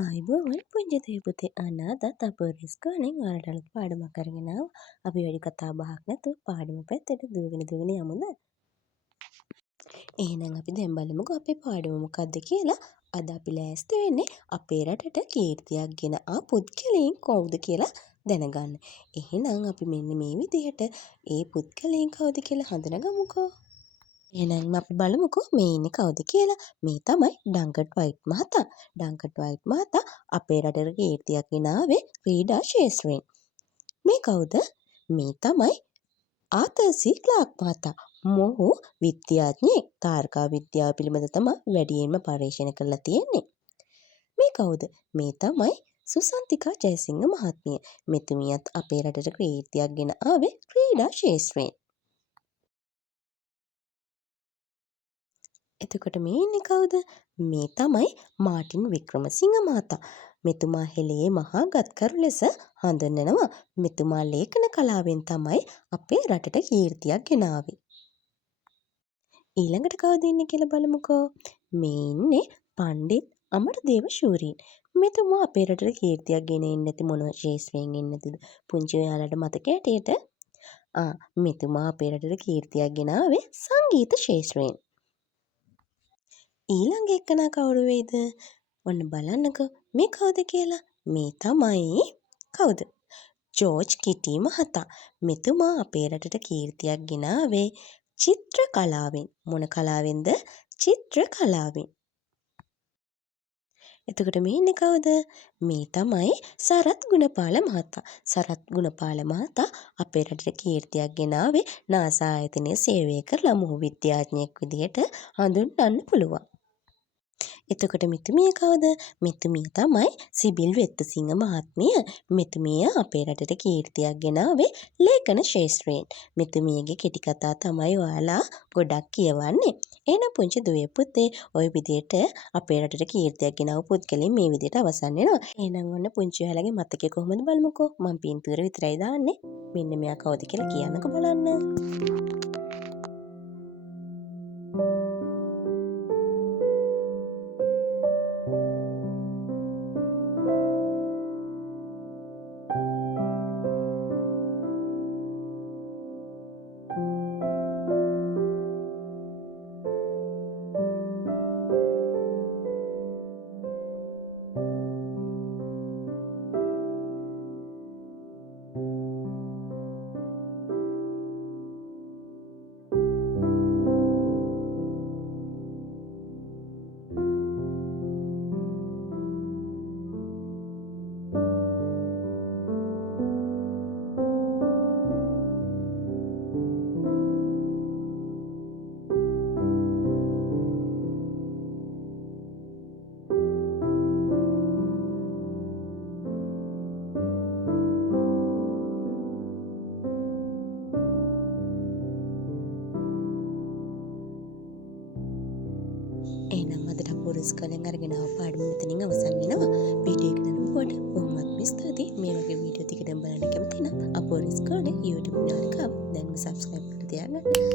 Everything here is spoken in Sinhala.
ආයිබෝවන් පුංචි පුතේ අනාදත් අපේ ඉස්කෝලෙන් ඔයාලට අලුත් පාඩමක් අරගෙන ආවා. අපි වැඩි කතා බහක් නැතුව පාඩම පැත්තට දුවගෙන යමුද? එහෙනම් අපි දැන් බලමුකෝ අපේ පාඩම මොකක්ද කියලා. අද අපි ලෑස්ති වෙන්නේ අපේ රටට කීර්තියක් ගෙන ආ පුද්ගලයන් කවුද කියලා දැනගන්න. එහෙනම් අපි මෙන්න මේ විදිහට ඒ පුද්ගලයන් කවුද කියලා හඳුනගමුකෝ. එහෙනම් අපි බලමුකෝ මේ ඉන්නේ කවුද කියලා. මේ තමයි ඩංකට් වයිට් මහතා. ඩංකට් වයිට් මහතා අපේ රටට කීර්තියක් ගෙන ආවේ ක්‍රීඩා ක්ෂේත්‍රයෙන්. මේ කවුද? මේ තමයි ආතර් සී ක්ලාක් මහතා. මොහු විද්‍යාඥයෙක්. තාරකා විද්‍යාව පිළිබඳ තමයි වැඩියෙන්ම පර්යේෂණ කරලා තියෙන්නේ. මේ කවුද? මේ තමයි සුසන්තිකා ජයසිංහ මහත්මිය. මෙතුමියත් අපේ රටට කීර්තියක් ගෙන ආවේ ක්‍රීඩා ක්ෂේත්‍රයෙන්. එතකොට මේ ඉන්නේ කවුද? මේ තමයි මාටින් වික්‍රමසිංහ මහතා. මෙතුමා හෙළයේ මහා ගත්කරු ලෙස හඳුන්වනවා. මෙතුමා ලේඛන කලාවෙන් තමයි අපේ රටට කීර්තියක් ගෙනාවේ. ඊළඟට කවුද ඉන්නේ කියලා බලමුකෝ. මේ ඉන්නේ පණ්ඩිත් අමරදේව ශූරීන්. මෙතුමා අපේ රටට කීර්තියක් ගෙන එන්නේ නැති මොන ක්ෂේත්‍රයෙන් එන්නේ නැතිද? පුංචි ඔයාලට මතක ඇටියට මෙතුමා අපේ රටට කීර්තියක් ගෙනාවේ සංගීත ක්ෂේත්‍රයෙන්. ඊළඟ එක්කෙනා කවුරු වෙයිද? ඔන්න බලන්නකෝ මේ කවුද කියලා. මේ තමයි කවුද? ජෝර්ජ් කිටි මහතා. මෙතුමා අපේ රටට කීර්තියක් ගෙනාවේ චිත්‍ර කලාවෙන්. මොන කලාවෙන්ද? චිත්‍ර කලාවෙන්. එතකොට මේ ඉන්නේ කවුද? මේ තමයි සරත් ගුණපාල මහතා. සරත් ගුණපාල මහතා අපේ රටට කීර්තියක් ගෙනාවේ නාසා ආයතනයේ සේවය කරලා මොහු විද්‍යාඥයෙක් විදිහට හඳුන්වන්න පුළුවන්. එතකොට මෙතුමිය කවුද? මෙතුමිය තමයි සිබිල් වෙත්තසිංහ මහත්මිය. මෙතුමිය අපේ රටට කීර්තියක් ගෙනාවේ ලේඛන ක්ෂේත්‍රයෙන්. මෙතුමියගේ කෙටි කතා තමයි ඔයාලා ගොඩක් කියවන්නේ. එහෙනම් පුංචි දුවේ පුතේ ওই විදිහට අපේ රටට කීර්තියක් ගෙනාවු පුද්ගලයන් මේ විදිහට අවසන් වෙනවා. එහෙනම් ඔන්න පුංචි ඔයාලගේ මතකේ කොහොමද බලමුකෝ. මම පින්තූර විතරයි දාන්නේ. මෙන්න මෙයා කවුද කියලා කියන්නකෝ බලන්න. එහෙනම් අදට පුරස්කාරයෙන් අරගෙන ආව පාඩම මෙතනින් අවසන් වෙනවා. වීඩියෝ එක බලනකොට බොහොමත් ස්තුතියි. මේ වගේ වීඩියෝ ටිකක් බලන්න කැමති නම් අපේ පුරස්කාරයේ YouTube නාලිකාව දැන්ම subscribe කරලා තියාගන්න.